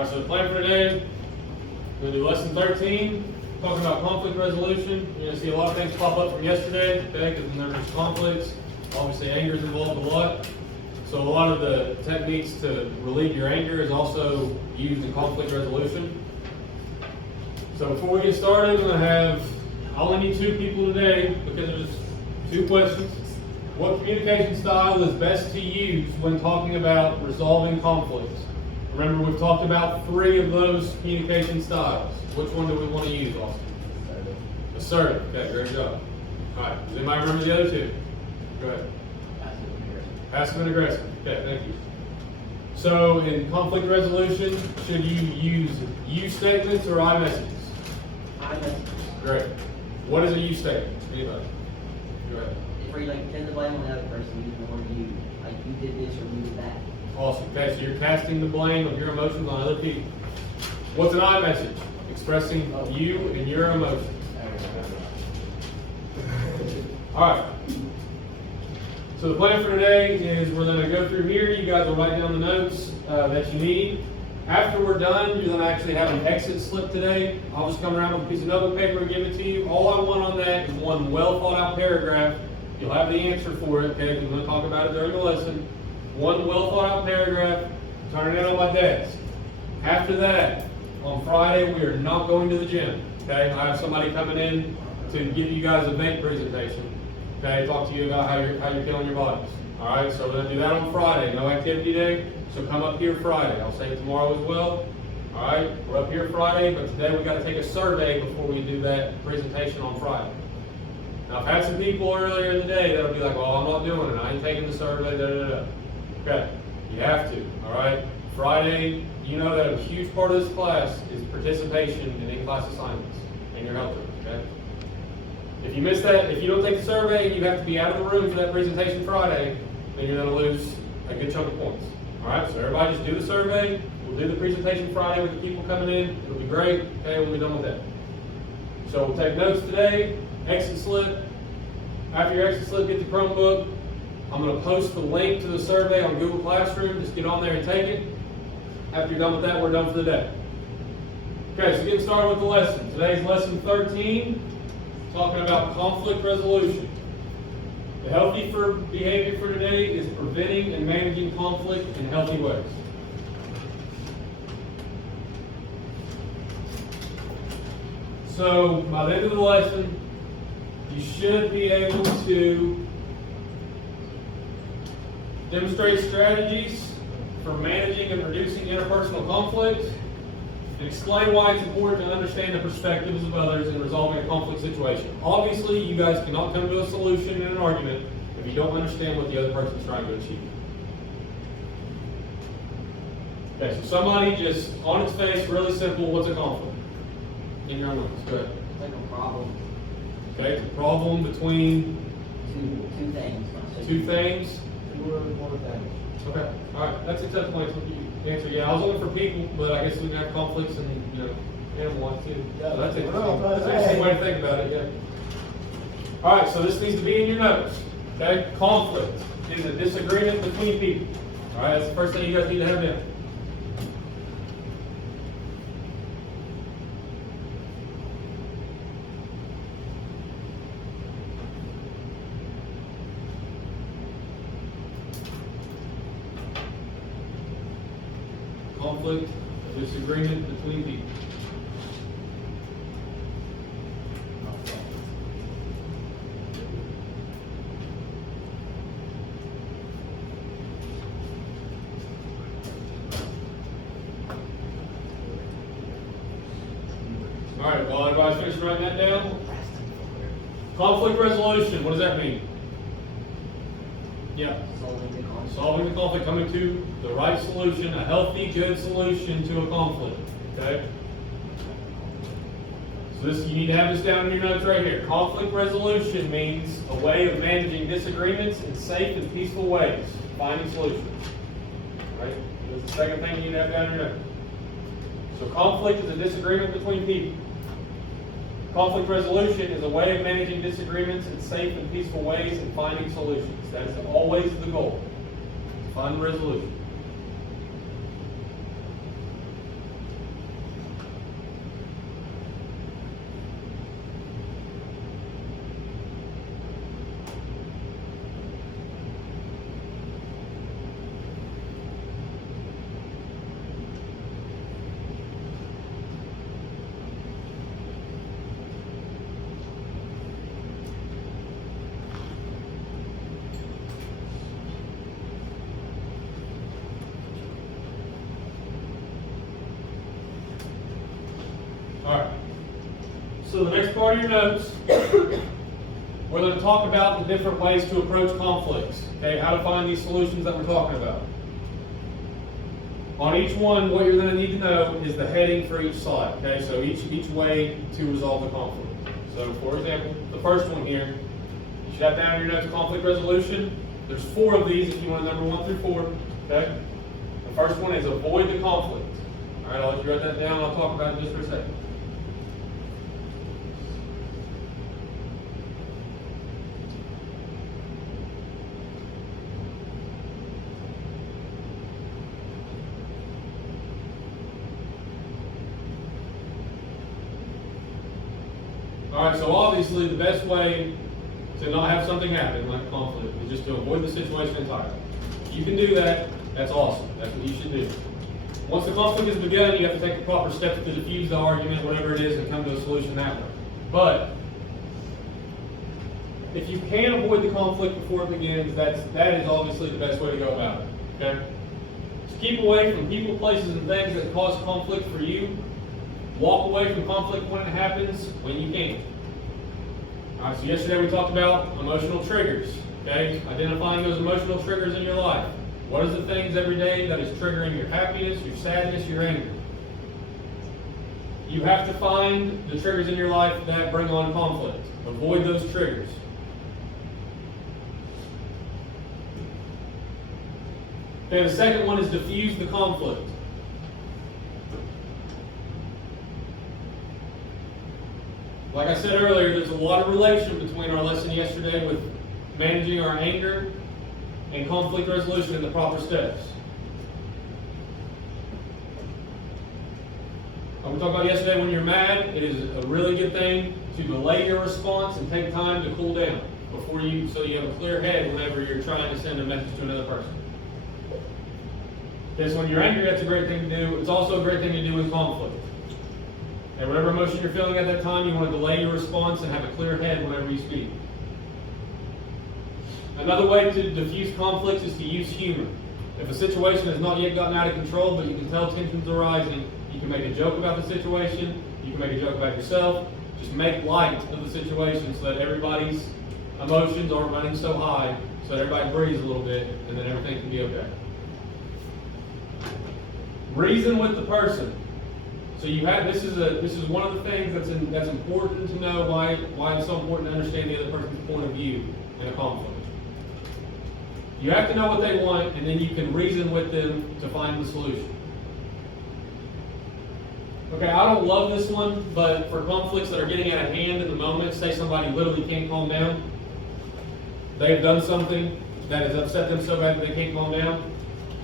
All right, so the plan for today, we're going to do lesson 13, talking about conflict resolution. You're going to see a lot of things pop up from yesterday, okay, because when there's conflicts, obviously anger is involved a lot. So a lot of the techniques to relieve your anger is also used in conflict resolution. So before we get started, I only need 2 people today because there's 2 questions. What communication style is best to use when talking about resolving conflicts? Remember, we've talked about 3 of those communication styles. Which one do we want to use, Austin? Assertive. Okay, great job. All right, does anybody remember the other 2? Go ahead. Passive and aggressive. Okay, thank you. So in conflict resolution, should you use you statements or I messages? I messages. Great. What is a you statement? Anybody? Go ahead. Where you like pin the blame on the other person, you or you, like you did this or you did that. Awesome. Okay, so you're casting the blame of your emotions on other people. What's an I message? Expressing you and your emotions. All right. So the plan for today is we're going to go through here. You guys will write down the notes that you need. After we're done, you're going to actually have an exit slip today. I'll just come around with a piece of notebook paper and give it to you. All I want on that is one well thought out paragraph. You'll have the answer for it, okay? We're going to talk about it during the lesson. One well thought out paragraph, turn it in on my desk. After that, on Friday, we are not going to the gym, okay? I have somebody coming in to give you guys a bank presentation. Okay, talk to you about how you're killing your bodies. All right, so we're gonna do that on Friday. No activity day, so come up here Friday. I'll say it tomorrow as well. All right, we're up here Friday, but today we got to take a survey before we do that presentation on Friday. Now, I've had some people earlier in the day that'll be like, "Well, I'm not doing it. I ain't taking the survey." Da da da. Okay, you have to. All right, Friday. You know that a huge part of this class is participation in in-class assignments and your helper. Okay. If you miss that, if you don't take the survey and you have to be out of the room for that presentation Friday, then you're going to lose a good chunk of points. All right, so everybody just do the survey. We'll do the presentation Friday with the people coming in. It'll be great. Okay, we'll be done with that. So we'll take notes today. Exit slip. After your exit slip, get the Chromebook. I'm going to post the link to the survey on Google Classroom. Just get on there and take it. After you're done with that, we're done for the day. Okay, so getting started with the lesson. Today's lesson 13. Talking about conflict resolution. The healthy behavior for today is preventing and managing conflict in healthy ways. So by the end of the lesson, you should be able to demonstrate strategies for managing and reducing interpersonal conflict, and explain why it's important to understand the perspectives of others in resolving a conflict situation. Obviously, you guys cannot come to a solution in an argument if you don't understand what the other person is trying to achieve. Okay, so somebody just, on its face, really simple, what's a conflict? In your own words, go ahead. It's like a problem. Okay, it's a problem between two things. 2 things. Two or more things. Okay, all right, that's acceptable answer. Yeah, I was looking for people, but I guess we can have conflicts and animal life too. Yeah, that's it. That's an interesting way to think about it. Yeah. All right, so this needs to be in your notes. Okay, conflict is a disagreement between people. All right, that's the first thing you guys need to have down. Conflict, a disagreement between people. All right, well, everybody's finished writing that down? Conflict resolution, what does that mean? Yeah. Solving the conflict, coming to the right solution, a healthy, good solution to a conflict. Okay? So this, you need to have this down in your notes right here. Conflict resolution means a way of managing disagreements in safe and peaceful ways, finding solutions. Right? That's the second thing you need to have down in your notes. So conflict is a disagreement between people. Conflict resolution is a way of managing disagreements in safe and peaceful ways and finding solutions. That is always the goal. Find a resolution. Alright. So the next part of your notes, we're going to talk about the different ways to approach conflicts. Okay, how to find these solutions that we're talking about. On each one, what you're going to need to know is the heading for each side. Okay, so each way to resolve the conflict. So, for example, the first one here, you should have down in your notes conflict resolution. There's 4 of these if you want to number 1 through 4. Okay, the first one is avoid the conflict. All right, I'll let you write that down. I'll talk about it just for a second. Alright, so obviously the best way to not have something happen like conflict is just to avoid the situation entirely. If you can do that, that's awesome. That's what you should do. Once the conflict has begun, you have to take the proper steps to diffuse the argument, whatever it is, and come to a solution that way. But if you can avoid the conflict before it begins, that is obviously the best way to go about it. Okay? So keep away from people, places, and things that cause conflict for you. Walk away from conflict when it happens, when you can. Alright, so yesterday we talked about emotional triggers. Okay? Identifying those emotional triggers in your life. What is the things every day that is triggering your happiness, your sadness, your anger? You have to find the triggers in your life that bring on conflict. Avoid those triggers. Okay, the second one is diffuse the conflict. Like I said earlier, there's a lot of relation between our lesson yesterday with managing our anger and conflict resolution in the proper steps. We talked about yesterday when you're mad, it is a really good thing to delay your response and take time to cool down before you, so you have a clear head whenever you're trying to send a message to another person. Because when you're angry, that's a great thing to do. It's also a great thing to do in conflict. And whatever emotion you're feeling at that time, you want to delay your response and have a clear head whenever you speak. Another way to diffuse conflicts is to use humor. If a situation has not yet gotten out of control, but you can tell tensions are rising, you can make a joke about the situation, you can make a joke about yourself, just make light of the situation so that everybody's emotions aren't running so high, so that everybody breathes a little bit, and then everything can be okay. Reason with the person. So this is one of the things that's important to know why it's so important to understand the other person's point of view in a conflict. You have to know what they want, and then you can reason with them to find the solution. Okay, I don't love this one, but for conflicts that are getting out of hand in the moment, say somebody literally can't calm down, they've done something that has upset them so bad that they can't calm down,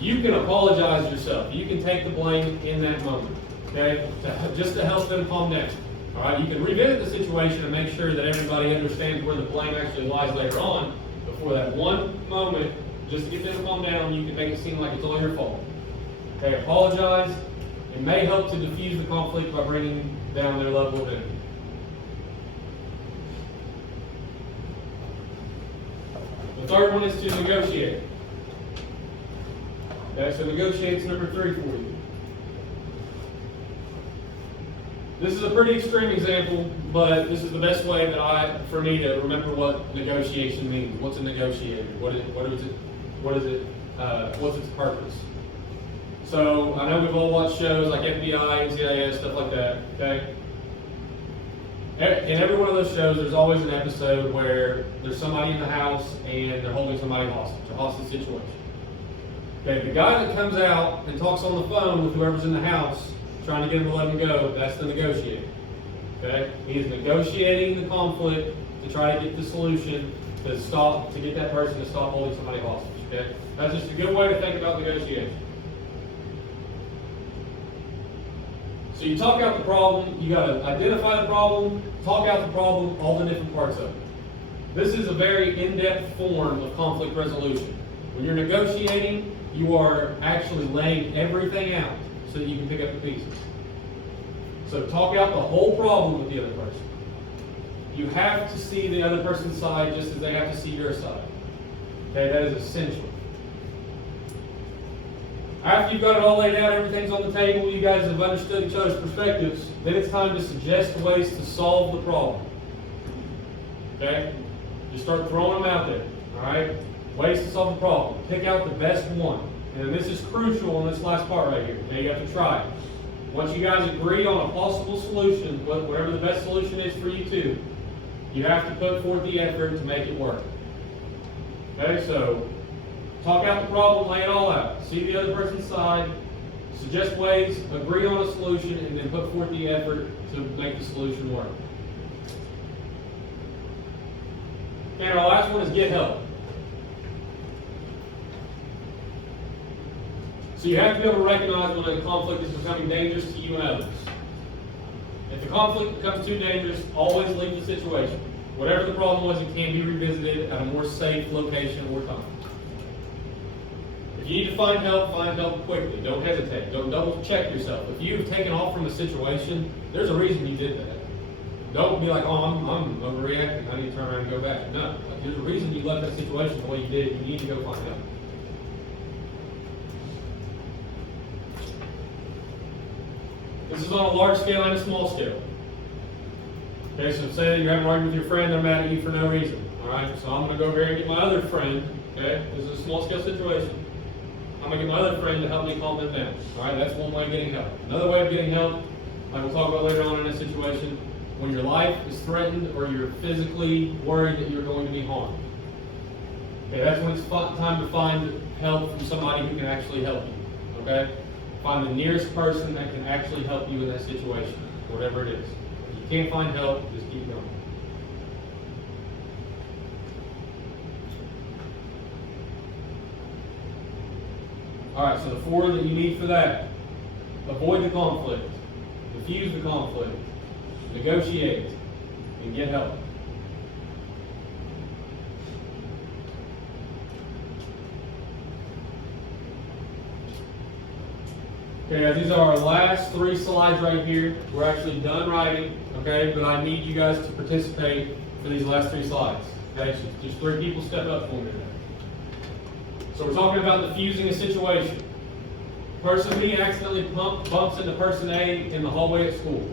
you can apologize yourself. You can take the blame in that moment. Okay, just to help them calm down. All right, you can revisit the situation and make sure that everybody understands where the blame actually lies later on. But for that one moment, just to get them to calm down, you can make it seem like it's all your fault. Okay, apologize. It may help to diffuse the conflict by bringing down their level of energy. The third one is to negotiate. Okay, so negotiate's number 3 for you. This is a pretty extreme example, but this is the best way for me to remember what negotiation means. What's a negotiator? What's its purpose? So I know we've all watched shows like FBI, NCIS, stuff like that. Okay. In every one of those shows, there's always an episode where there's somebody in the house and they're holding somebody hostage, a hostage situation. Okay, the guy that comes out and talks on the phone with whoever's in the house, trying to get him to let him go, that's the negotiator. Okay? He is negotiating the conflict to try to get the solution to get that person to stop holding somebody hostage. Okay? That's just a good way to think about negotiation. So you talk out the problem, you gotta identify the problem, talk out the problem, all the different parts of it. This is a very in-depth form of conflict resolution. When you're negotiating, you are actually laying everything out so that you can pick up the pieces. So talk out the whole problem with the other person. You have to see the other person's side just as they have to see your side. Okay, that is essential. After you've got it all laid out, everything's on the table, you guys have understood each other's perspectives, then it's time to suggest ways to solve the problem. Okay? Just start throwing them out there. Alright? Ways to solve the problem. Pick out the best one. And this is crucial in this last part right here. Okay, you have to try it. Once you guys agree on a possible solution, whatever the best solution is for you two, you have to put forth the effort to make it work. Okay, so talk out the problem, lay it all out. See the other person's side, suggest ways, agree on a solution, and then put forth the effort to make the solution work. And our last one is get help. So you have to be able to recognize when a conflict is becoming dangerous to you and others. If the conflict becomes too dangerous, always leave the situation. Whatever the problem was, it can be revisited at a more safe location or time. If you need to find help quickly. Don't hesitate. Don't double check yourself. If you've taken off from a situation, there's a reason you did that. Don't be like, oh, I'm overreacting. I need to turn around and go back. No. Like, there's a reason you left that situation the way you did. You need to go find help. This is on a large scale and a small scale. Okay, so say that you're having an argument with your friend, they're mad at you for no reason. Alright, so I'm going to go over here and get my other friend. Okay, this is a small scale situation. I'm going to get my other friend to help me calm them down. Alright, that's one way of getting help. Another way of getting help, like we'll talk about later on in this situation, when your life is threatened or you're physically worried that you're going to be harmed. Okay, that's when it's time to find help from somebody who can actually help you. Okay? Find the nearest person that can actually help you in that situation, whatever it is. If you can't find help, just keep going. Alright, so the four that you need for that: avoid the conflict, diffuse the conflict, negotiate, and get help. Okay, guys, these are our last 3 slides right here. We're actually done writing, okay, but I need you guys to participate for these last 3 slides. Okay, so just 3 people step up for me today. So we're talking about diffusing a situation. Person B accidentally bumps into person A in the hallway at school.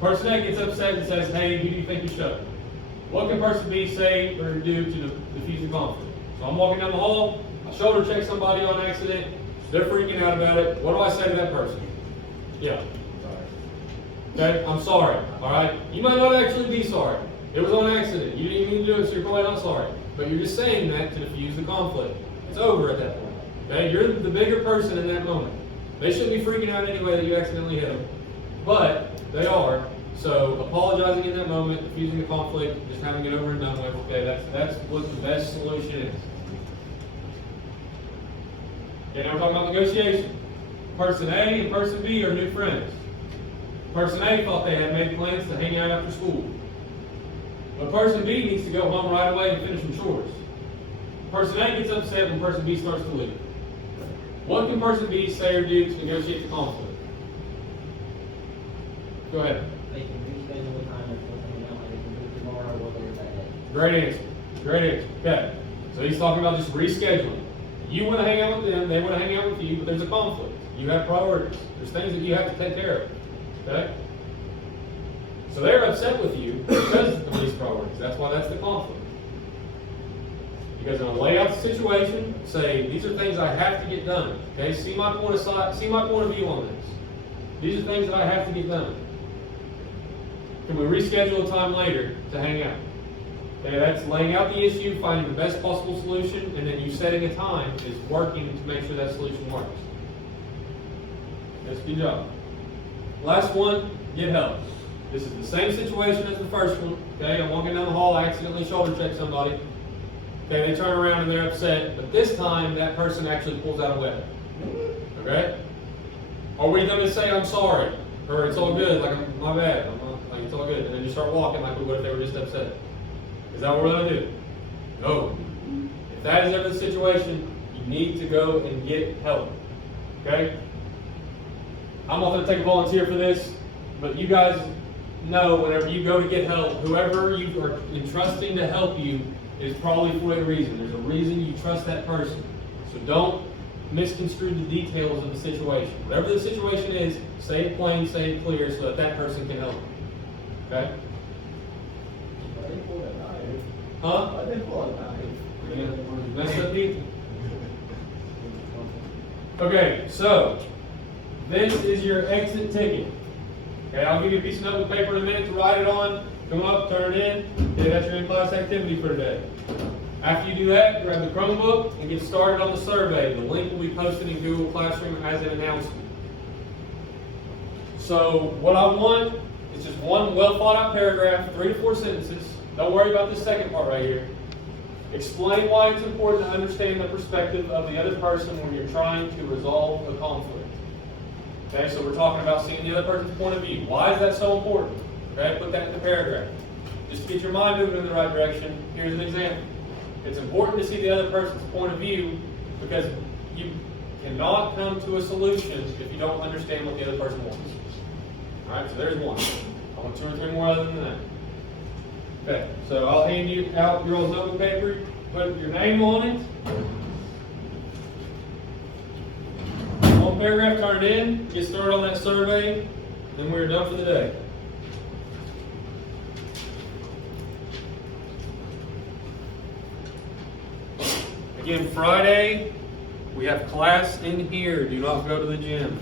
Person A gets upset and says, hey, who do you think you showed? What can person B say or do to diffuse the conflict? So I'm walking down the hall, I shoulder check somebody on accident, they're freaking out about it. What do I say to that person? Yeah. Okay, I'm sorry. Alright? You might not actually be sorry. It was on accident. You didn't mean to do it, so you're probably not sorry. But you're just saying that to diffuse the conflict. It's over at that point. Okay? You're the bigger person in that moment. They shouldn't be freaking out anyway that you accidentally hit them. But they are. So apologizing in that moment, diffusing the conflict, just having it over and done with. Okay, that's what the best solution is. Okay, now we're talking about negotiation. Person A and person B are new friends. Person A thought they had made plans to hang out after school. But person B needs to go home right away and finish some chores. Person A gets upset when person B starts to leave. What can person B say or do to negotiate the conflict? Go ahead. They can reschedule the time they're supposed to hang out, like they can do it tomorrow or later that day. Great answer. Great answer. Okay. So he's talking about just rescheduling. You want to hang out with them, they want to hang out with you, but there's a conflict. You have priorities. There's things that you have to take care of. Okay? So they're upset with you because of these priorities. That's why that's the conflict. You guys are going to lay out the situation, say, these are things I have to get done. Okay? See my point of view on this. These are things that I have to get done. Can we reschedule a time later to hang out? Okay, that's laying out the issue, finding the best possible solution, and then you setting a time is working to make sure that solution works. That's a good job. Last one, get help. This is the same situation as the first one. Okay, I'm walking down the hall, I accidentally shoulder check somebody. Okay, they turn around and they're upset, but this time that person actually pulls out a weapon. Okay? Are we going to say I'm sorry? Or it's all good, like my bad, like it's all good, and then you start walking like we would if they were just upset? Is that what we're going to do? No. If that is ever the situation, you need to go and get help. Okay? I'm not going to take a volunteer for this, but you guys know whenever you go to get help, whoever you are entrusting to help you is probably for a reason. There's a reason you trust that person. So don't misconstrued the details of the situation. Whatever the situation is, say it plain, say it clear, so that that person can help you. Okay? I didn't pull that knife. Huh? I didn't pull that knife. Yeah, messed up deep. Okay, so this is your exit ticket. Okay, I'll give you a piece of notebook paper in a minute to write it on. Come up, turn it in. Okay, that's your in-class activity for today. After you do that, grab the Chromebook and get started on the survey. The link will be posted in Google Classroom as an announcement. So what I want is just one well thought out paragraph, 3 to 4 sentences. Don't worry about this second part right here. Explain why it's important to understand the perspective of the other person when you're trying to resolve a conflict. Okay, so we're talking about seeing the other person's point of view. Why is that so important? Okay, put that in the paragraph. Just to get your mind moving in the right direction, here's an example. It's important to see the other person's point of view because you cannot come to a solution if you don't understand what the other person wants. Alright, so there's one. I want 2 or 3 more other than that. Okay, so I'll hand you out your old notebook paper, put your name on it. One paragraph, turn it in, get started on that survey, then we're done for the day. Again, Friday, we have class in here. Do not go to the gym.